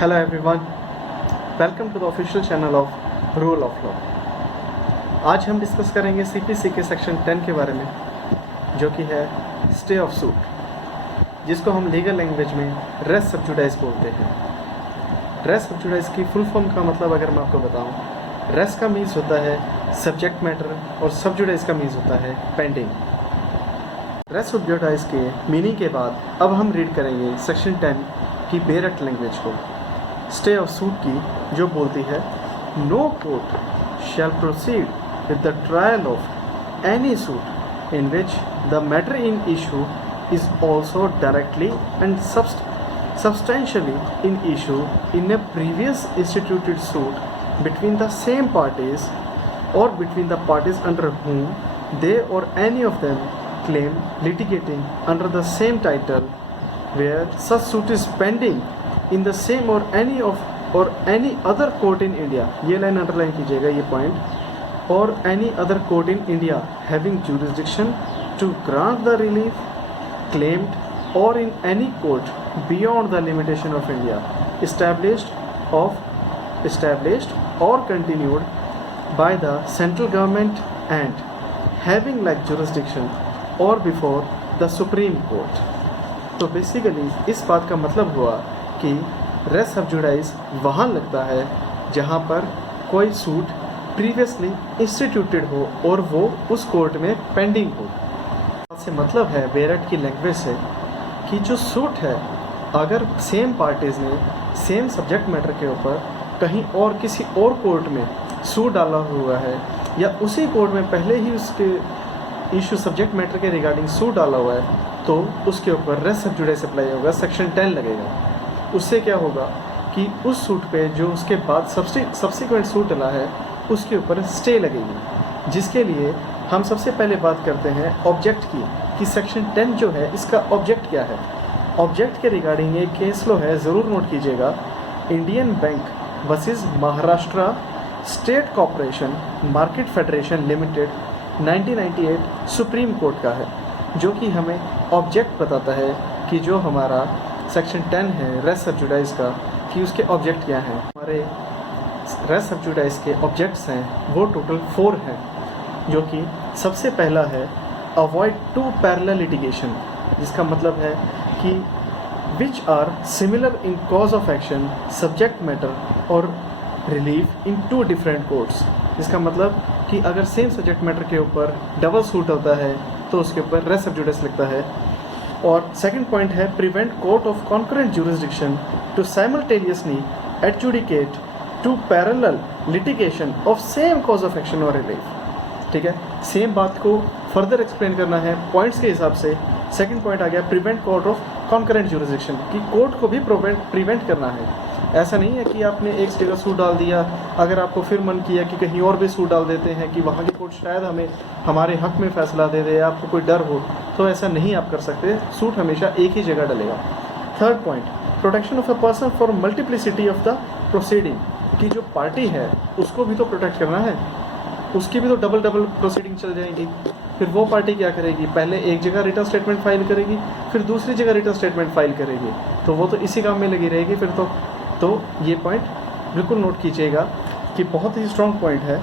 Hello everyone, welcome to the official channel of Rule of Law। आज हम discuss करेंगे CPC के section 10 के बारे में, जो कि है स्टे ऑफ सूट, जिसको हम लीगल लैंग्वेज में रेस सब जुडाइस बोलते हैं। रेस सब जुडाइस की फुल फॉर्म का मतलब अगर मैं आपको बताऊं, रेस का मीन्स होता है सब्जेक्ट मैटर और सब जुडाइस का मीन्स होता है पेंडिंग। रेस सब जुडाइस के मीनिंग के बाद अब हम रीड करेंगे सेक्शन 10 की बेरट लैंग्वेज को, स्टे ऑफ सूट की, जो बोलती है no court shall proceed with the trial of any suit in which the matter in issue is also directly and substantially in issue in a previous instituted suit between the same parties or between the parties under whom they or any of them claim litigating under the same title, where such suit is pending in the same or any other court in India। ये line underline कीजिएगा, ये point, और any other court in India having jurisdiction to grant the relief claimed or in any court beyond the limitation of India established or continued by the central government and having like jurisdiction or before the Supreme Court। तो basically इस बात का मतलब हुआ कि race सब जुडाइस वहाँ लगता है जहाँ पर कोई सूट प्रीवियसली इंस्टीट्यूटेड हो और वो उस कोर्ट में पेंडिंग हो। इससे मतलब है बेरट की लैंग्वेज से कि जो सूट है, अगर सेम पार्टीज़ ने सेम सब्जेक्ट मैटर के ऊपर कहीं और किसी और कोर्ट में सूट डाला हुआ है, या उसी कोर्ट में पहले ही उसके इशू सब्जेक्ट मैटर के रिगार्डिंग सूट डाला हुआ है, तो उसके ऊपर रेस सब जुडाइस अप्लाई होगा, सेक्शन 10 लगेगा। उससे क्या होगा कि उस सूट पे जो उसके बाद सब्सिक्वेंट सूट डला है उसके ऊपर स्टे लगेगी। जिसके लिए हम सबसे पहले बात करते हैं ऑब्जेक्ट की, कि सेक्शन 10 जो है इसका ऑब्जेक्ट क्या है। ऑब्जेक्ट के रिगार्डिंग एक केस लो है, ज़रूर नोट कीजिएगा, Indian bank versus Maharashtra state corporation market federation limited 1998 supreme court का है, जो कि हमें ऑब्जेक्ट बताता है कि जो हमारा सेक्शन 10 है रेस सब जुडाइस का, कि उसके ऑब्जेक्ट क्या हैं। हमारे रेस सब जुडाइस के ऑब्जेक्ट्स हैं वो टोटल 4 हैं, जो कि सबसे पहला है अवॉइड टू पैरेलल लिटिगेशन, जिसका मतलब है कि which are similar in cause of action, subject matter और रिलीफ इन 2 डिफरेंट कोर्ट्स। इसका मतलब कि अगर सेम सब्जेक्ट मैटर के ऊपर डबल सूट होता है तो उसके ऊपर रेस सब जुडाइस लगता है। और सेकंड पॉइंट है prevent court of concurrent jurisdiction to simultaneously adjudicate to parallel litigation of same cause of action और रिलीफ। ठीक है, सेम बात को फर्दर एक्सप्लेन करना है पॉइंट्स के हिसाब से। सेकंड पॉइंट आ गया prevent court of concurrent jurisdiction, कि कोर्ट को भी प्रिवेंट करना है। ऐसा नहीं है कि आपने एक जगह सूट डाल दिया, अगर आपको फिर मन किया कि कहीं और भी सूट डाल देते हैं कि वहाँ की कोर्ट शायद हमारे हक में फैसला दे दे, आपको कोई डर हो, तो ऐसा नहीं आप कर सकते। सूट हमेशा एक ही जगह डलेगा। Third point protection of a person for multiplicity of the proceeding, कि जो पार्टी है उसको भी तो प्रोटेक्ट करना है, उसकी भी तो डबल प्रोसीडिंग चल जाएंगी। फिर वो पार्टी क्या करेगी, पहले एक जगह रिटर्न स्टेटमेंट फाइल करेगी, फिर दूसरी जगह रिटर्न स्टेटमेंट फाइल करेगी, तो वो तो इसी काम में लगी रहेगी फिर तो ये पॉइंट बिल्कुल नोट कीजिएगा कि बहुत ही स्ट्रॉन्ग पॉइंट है।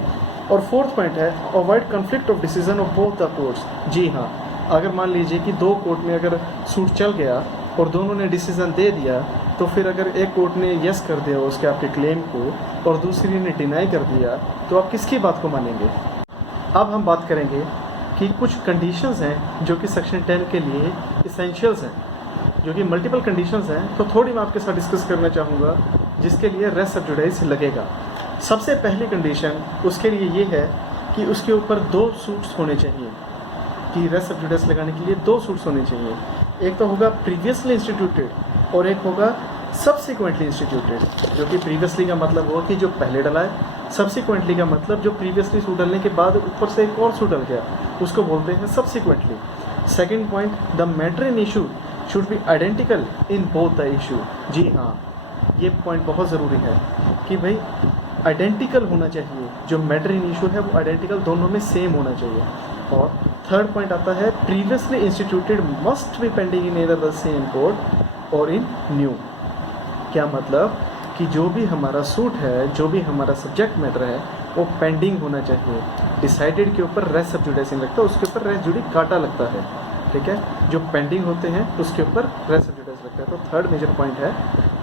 और फोर्थ पॉइंट है avoid conflict of decision of both the courts. जी हाँ, अगर मान लीजिए कि 2 कोर्ट में अगर सूट चल गया और दोनों ने डिसीज़न दे दिया, तो फिर अगर एक कोर्ट ने यस कर दिया उसके आपके क्लेम को और दूसरी ने डिनाई कर दिया, तो आप किसकी बात को मानेंगे। अब हम बात करेंगे कि कुछ कंडीशंस हैं जो कि सेक्शन 10 के लिए इसेंशियल्स हैं, जो कि मल्टीपल कंडीशंस हैं, तो थोड़ी मैं आपके साथ डिस्कस करना चाहूँगा जिसके लिए रेस सब जुडाइस लगेगा। सबसे पहली कंडीशन उसके लिए ये है कि उसके ऊपर 2 सूट्स होने चाहिए, कि रेस सब जुडाइस लगाने के लिए 2 सूट्स होने चाहिए। एक तो होगा प्रीवियसली इंस्टीट्यूटेड और एक होगा सब्सिक्वेंटली इंस्टीट्यूटेड, जो कि प्रीवियसली का मतलब हुआ कि जो पहले डला है, सब्सिक्वेंटली का मतलब जो प्रीवियसली सूट डलने के बाद ऊपर से एक और सूट डल गया, उसको बोलते हैं subsequently. Second point the matter in issue should be identical in both the issue. जी हाँ, ये पॉइंट बहुत ज़रूरी है कि भाई आइडेंटिकल होना चाहिए, जो मैटर इन इशू है वो आइडेंटिकल दोनों में सेम होना चाहिए। और थर्ड पॉइंट आता है previously instituted must be pending in either the same court और इन न्यू। क्या मतलब कि जो भी हमारा सूट है, जो भी हमारा सब्जेक्ट मैटर है, वो पेंडिंग होना चाहिए। डिसाइडेड के ऊपर रेस सब जुडिस लगता है, उसके ऊपर रेस जुडी काटा लगता है, ठीक है। जो पेंडिंग होते हैं उसके ऊपर रेस सब जुडिस लगता है। तो थर्ड मेजर पॉइंट है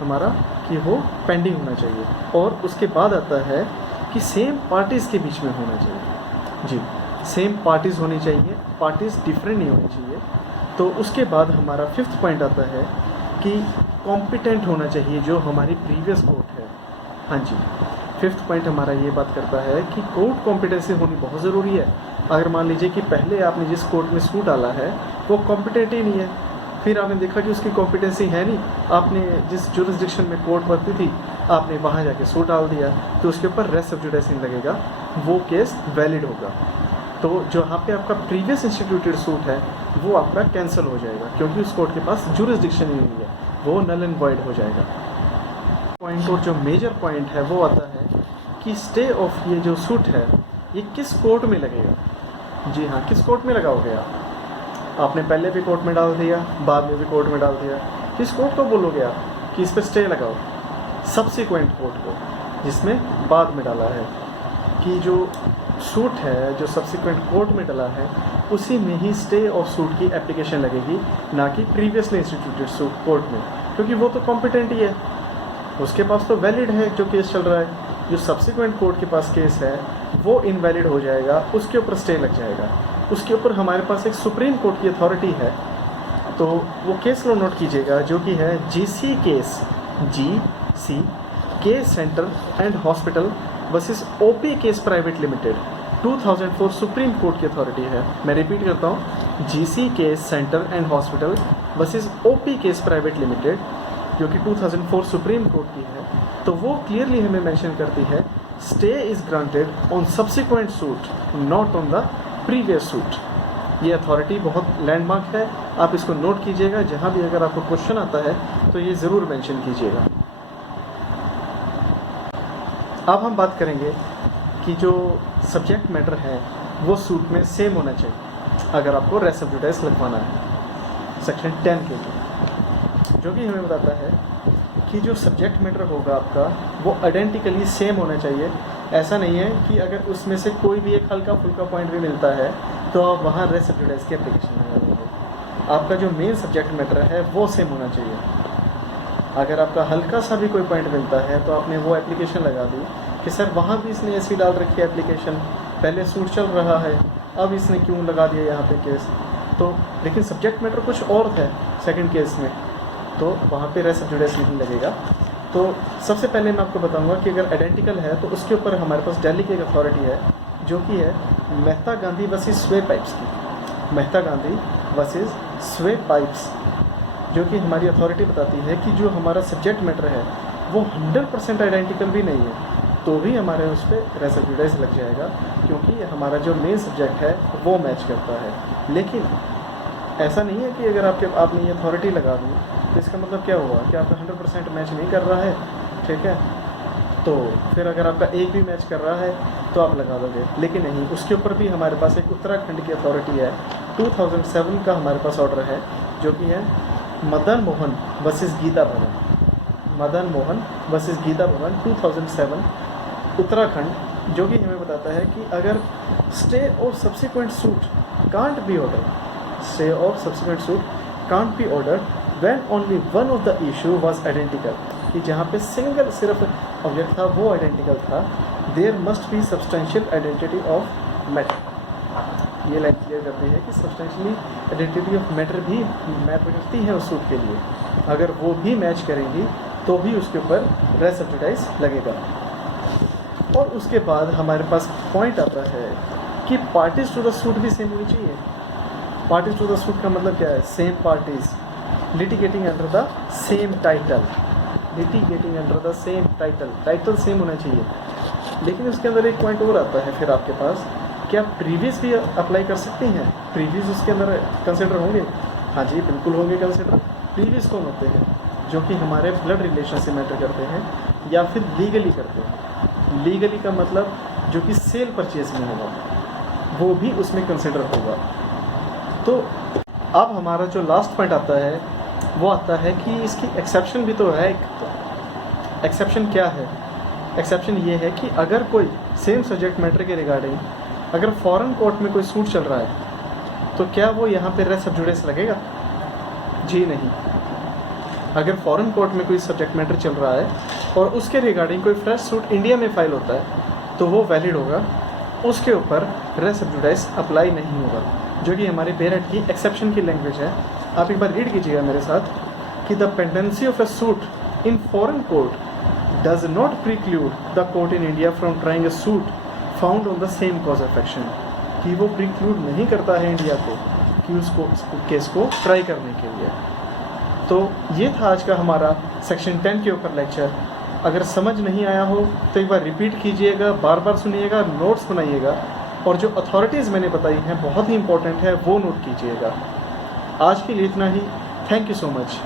हमारा कि वो पेंडिंग होना चाहिए। और उसके बाद आता है कि सेम पार्टीज़ के बीच में होना चाहिए। जी, सेम पार्टीज़ होनी चाहिए, पार्टीज़ डिफरेंट नहीं होनी चाहिए। तो उसके बाद हमारा फिफ्थ पॉइंट आता है कि कॉम्पिटेंट होना चाहिए जो हमारी प्रीवियस कोर्ट है। हाँ जी, फिफ्थ पॉइंट हमारा ये बात करता है कि कोर्ट कॉम्पिटेंसी होनी बहुत ज़रूरी है। अगर मान लीजिए कि पहले आपने जिस कोर्ट में सूट डाला है वो कॉम्पिटेंट ही नहीं है, फिर आपने देखा कि उसकी कॉम्पिटेंसी है नहीं, आपने जिस जुरिस्डिक्शन में कोर्ट पड़ती थी आपने वहाँ जाके सूट डाल दिया, तो उसके ऊपर रेस्ट सब्जुडिस लगेगा, वो केस वैलिड होगा। तो जो यहाँ पे आपका प्रीवियस इंस्टीट्यूटेड सूट है वो आपका कैंसिल हो जाएगा, क्योंकि उस कोर्ट के पास जुरिस्डिक्शन ही नहीं है, वो नल एंड वॉइड हो जाएगा। पॉइंट और जो मेजर पॉइंट है वो आता है कि स्टे ऑफ ये जो सूट है ये किस कोर्ट में लगेगा। जी हाँ, किस कोर्ट में लगाओगे आप। आपने पहले भी कोर्ट में डाल दिया, बाद में भी कोर्ट में डाल दिया, किस कोर्ट को बोलोगे आप कि इस पर स्टे लगाओ। सब्सिक्वेंट कोर्ट को, जिसमें बाद में डाला है, कि जो सूट है जो सब्सिक्वेंट कोर्ट में डला है उसी में ही स्टे ऑफ सूट की एप्लीकेशन लगेगी, ना कि प्रीवियसली इंस्टीट्यूटेड सूट कोर्ट में, क्योंकि वो तो कॉम्पिटेंट ही है, उसके पास तो वैलिड है जो केस चल रहा है। जो सब्सिक्वेंट कोर्ट के पास केस है वो इनवैलिड हो जाएगा, उसके ऊपर स्टे लग जाएगा। उसके ऊपर हमारे पास एक सुप्रीम कोर्ट की अथॉरिटी है, तो वो केस लो नोट कीजिएगा, जो कि है GC case, GC case centre and hospital versus OP case private limited, 2004 supreme court की अथॉरिटी है। मैं रिपीट करता हूँ, GC case centre and hospital versus OP case private limited, जो कि 2004 सुप्रीम कोर्ट की है। तो वो क्लियरली हमें मेंशन करती है stay is granted on subsequent suit, not on the previous suit. ये अथॉरिटी बहुत लैंडमार्क है, आप इसको नोट कीजिएगा, जहाँ भी अगर आपको क्वेश्चन आता है तो ये ज़रूर मेंशन कीजिएगा। अब हम बात करेंगे कि जो सब्जेक्ट मैटर है वो सूट में सेम होना चाहिए अगर आपको रेस सब्जुडिस लगवाना है, सेक्शन 10 के लिए, जो कि हमें बताता है कि जो सब्जेक्ट मैटर होगा आपका वो आइडेंटिकली सेम होना चाहिए। ऐसा नहीं है कि अगर उसमें से कोई भी एक हल्का फुल्का पॉइंट भी मिलता है तो आप वहाँ रेस सब्जुडिस की एप्लीकेशन लगा देंगे। आपका जो मेन सब्जेक्ट मैटर है वो सेम होना चाहिए। अगर आपका हल्का सा भी कोई पॉइंट मिलता है तो आपने वो एप्लीकेशन लगा दी कि सर वहाँ भी इसने ऐसी डाल रखी है एप्लीकेशन, पहले सूट चल रहा है, अब इसने क्यों लगा दिया यहाँ पे केस। तो लेकिन सब्जेक्ट मैटर कुछ और था सेकंड केस में, तो वहाँ पे रेस सब्जुडिस नहीं लगेगा। तो सबसे पहले मैं आपको बताऊंगा कि अगर आइडेंटिकल है तो उसके ऊपर हमारे पास दिल्ली की एक अथॉरिटी है, जो कि है मेहता गांधी वर्सेस स्वे पाइप्स की, मेहता गांधी वर्सेस स्वे पाइप्स, जो कि हमारी अथॉरिटी बताती है कि जो हमारा सब्जेक्ट मैटर है वो 100% आइडेंटिकल भी नहीं है तो भी हमारे उस पर रेस सब्जुडिस लग जाएगा, क्योंकि हमारा जो मेन सब्जेक्ट है वो मैच करता है। लेकिन ऐसा नहीं है कि अगर आपने ये अथॉरिटी लगा दी तो इसका मतलब क्या हुआ कि आपका 100% मैच नहीं कर रहा है, ठीक है, तो फिर अगर आपका एक भी मैच कर रहा है तो आप लगा दोगे। लेकिन नहीं, उसके ऊपर भी हमारे पास एक उत्तराखंड की अथॉरिटी है, 2007 का हमारे पास ऑर्डर है, जो कि है मदन मोहन वर्सेस गीता भवन, मदन मोहन वर्सेस गीता भवन 2007 उत्तराखंड, जो कि हमें बताता है कि अगर stay of subsequent suit can't be order, stay of subsequent suit can't be order when only one of the issue was identical, कि जहाँ पे सिंगल सिर्फ ऑब्जेक्ट था वो आइडेंटिकल था, there must be substantial identity of matter. ये line clear करती है कि सब्सटेंशियली आइडेंटिटी ऑफ मैटर भी मैच करती है उस सूट के लिए, अगर वो भी मैच करेंगी तो भी उसके ऊपर रेस सब्जुडिस लगेगा। और उसके बाद हमारे पास पॉइंट आता है कि पार्टीज टू द सूट भी सेम होनी चाहिए। पार्टीज टू द सूट का मतलब क्या है, same parties litigating under the same title, litigating under the same title, title same होना चाहिए। लेकिन उसके अंदर एक पॉइंट और आता है फिर आपके पास, क्या प्रीवियस भी अप्लाई कर सकते हैं, प्रीवियस उसके अंदर कंसिडर होंगे। हाँ जी बिल्कुल होंगे कंसिडर। प्रीवियस कौन होते हैं, जो कि हमारे ब्लड रिलेशन से मैटर करते हैं या फिर लीगली करते हैं। लीगली का मतलब जो कि सेल परचेज में होगा वो भी उसमें कंसिडर होगा। तो अब हमारा जो लास्ट पॉइंट आता है वो आता है कि इसकी एक्सेप्शन भी तो है, एक्सेप्शन क्या है? एक्सेप्शन ये है कि अगर कोई सेम सब्जेक्ट मैटर के रिगार्डिंग अगर फॉरेन कोर्ट में कोई सूट चल रहा है तो क्या वो यहाँ पे रेस सब जुडिस लगेगा? जी नहीं। अगर फॉरेन कोर्ट में कोई सब्जेक्ट मैटर चल रहा है और उसके रिगार्डिंग कोई फ्रेश सूट इंडिया में फाइल होता है तो वो वैलिड होगा, उसके ऊपर रेस सब जुडिस अप्लाई नहीं होगा, जो कि हमारे बेरेट की एक्सेप्शन की लैंग्वेज है। आप एक बार रीड कीजिएगा मेरे साथ कि the pendency of A suit in foreign court does not preclude the court in India from trying A suit found on the same cause of action, कि वो प्रिक्लूड नहीं करता है इंडिया को कि उसको केस को ट्राई करने के लिए। तो ये था आज का हमारा सेक्शन 10 के ऊपर लेक्चर। अगर समझ नहीं आया हो तो एक बार रिपीट कीजिएगा, बार बार सुनिएगा, नोट्स बनाइएगा, और जो अथॉरिटीज़ मैंने बताई हैं बहुत ही इंपॉर्टेंट है वो नोट कीजिएगा। आज के लिए इतना ही। Thank you so much.